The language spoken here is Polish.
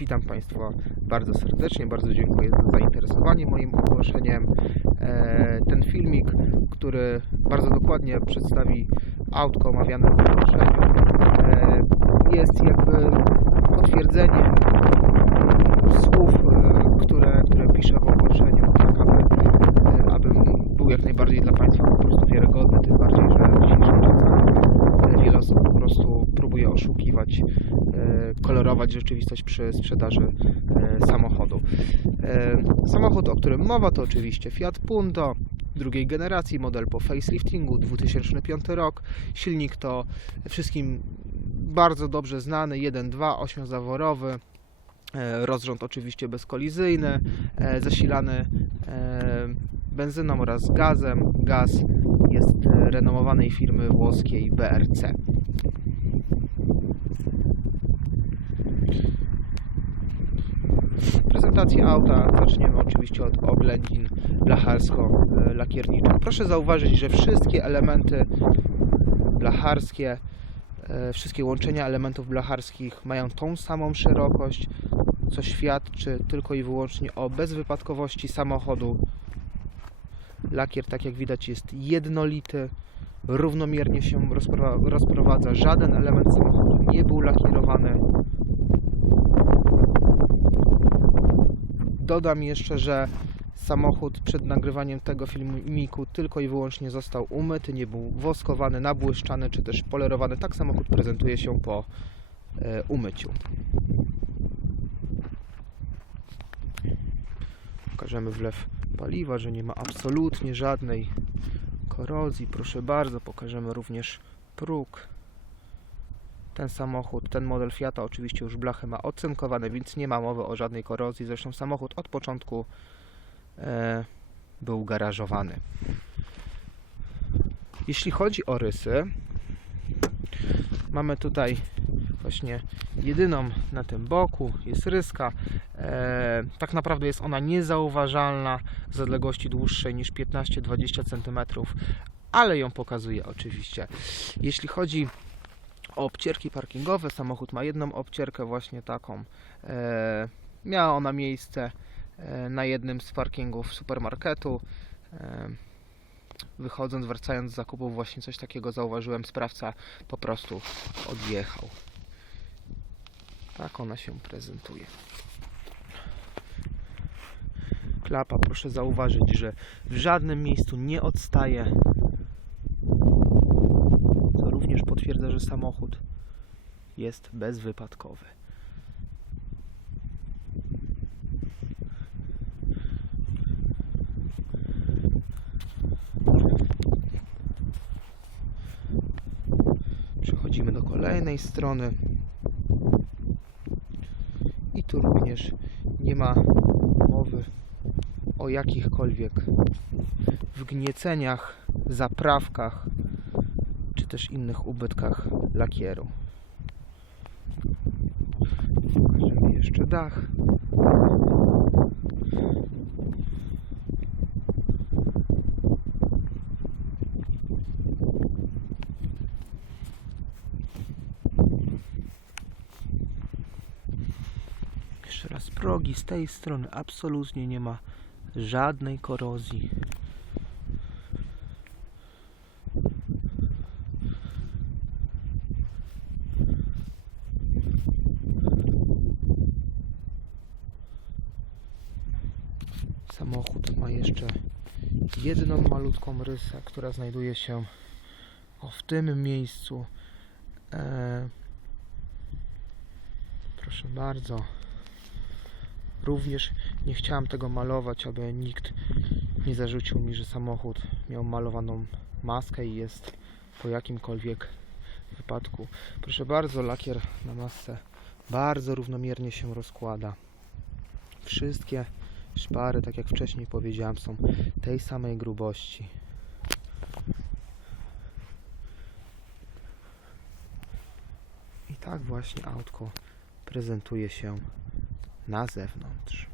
Witam Państwa bardzo serdecznie, bardzo dziękuję za zainteresowanie moim ogłoszeniem. E, Ten filmik, który bardzo dokładnie przedstawi autko omawiane w ogłoszeniu, e, jest jakby potwierdzeniem słów, e, które, które piszę w ogłoszeniu, tak aby, e, abym był jak najbardziej dla Państwa po prostu wiarygodny, tym bardziej, że w dzisiejszych czasach e, wiele osób po prostu oszukiwać, e, kolorować rzeczywistość przy sprzedaży e, samochodu. E, Samochód, o którym mowa, to oczywiście Fiat Punto drugiej generacji, model po faceliftingu, 2005 rok. Silnik to wszystkim bardzo dobrze znany 1.2, ośmiozaworowy. Rozrząd oczywiście bezkolizyjny, zasilany benzyną oraz gazem. Gaz jest renomowanej firmy włoskiej BRC. Prezentację auta zaczniemy oczywiście od oględzin blacharsko-lakierniczych. Proszę zauważyć, że wszystkie elementy blacharskie, e, wszystkie łączenia elementów blacharskich mają tą samą szerokość, co świadczy tylko i wyłącznie o bezwypadkowości samochodu. Lakier, tak jak widać, jest jednolity, równomiernie się rozpro- rozprowadza. Żaden element samochodu nie był lakierowany. Dodam jeszcze, że samochód przed nagrywaniem tego filmiku tylko i wyłącznie został umyty, nie był woskowany, nabłyszczany czy też polerowany. Tak samochód prezentuje się po e, umyciu. Pokażemy wlew paliwa, że nie ma absolutnie żadnej korozji. Proszę bardzo, pokażemy również próg. Ten samochód, ten model Fiata oczywiście już blachy ma ocynkowane, więc nie ma mowy o żadnej korozji. Zresztą samochód od początku e, był garażowany. Jeśli chodzi o rysy, mamy tutaj właśnie jedyną na tym boku jest ryska. E, tak naprawdę jest ona niezauważalna z odległości dłuższej niż 15-20 cm, ale ją pokazuje oczywiście. Jeśli chodzi obcierki parkingowe, samochód ma jedną obcierkę właśnie taką. E, miała ona miejsce e, na jednym z parkingów supermarketu. E, wychodząc, wracając z zakupów, właśnie coś takiego zauważyłem. Sprawca po prostu odjechał. Tak ona się prezentuje. Klapa, proszę zauważyć, że w żadnym miejscu nie odstaje. Co również samochód jest bezwypadkowy. Przechodzimy do kolejnej strony. I tu również nie ma mowy o jakichkolwiek wgnieceniach, zaprawkach też innych ubytkach lakieru. Pokażemy jeszcze dach. Jeszcze raz progi z tej strony absolutnie nie ma żadnej korozji. Samochód ma jeszcze jedną malutką rysę, która znajduje się w tym miejscu. E, proszę bardzo. Również nie chciałem tego malować, aby nikt nie zarzucił mi, że samochód miał malowaną maskę i jest po jakimkolwiek wypadku. Proszę bardzo, lakier na masce bardzo równomiernie się rozkłada. Wszystkie szpary, tak jak wcześniej powiedziałem, są tej samej grubości. I tak właśnie autko prezentuje się na zewnątrz.